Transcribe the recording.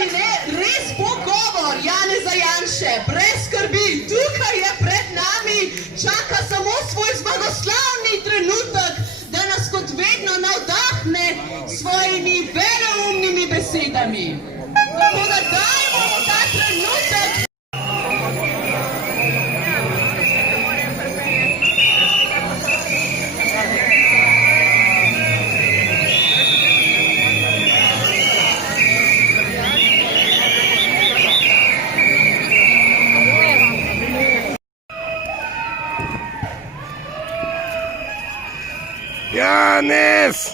ali ne, res bo govor Janeza Janše, brez skrbi, tukaj je pred nami, čaka samo svoj zmagoslavni trenutek, da nas kot vedno navdahne s svojimi veleumnimi besedami. Tako da dajmo mu ta trenutek. Janez!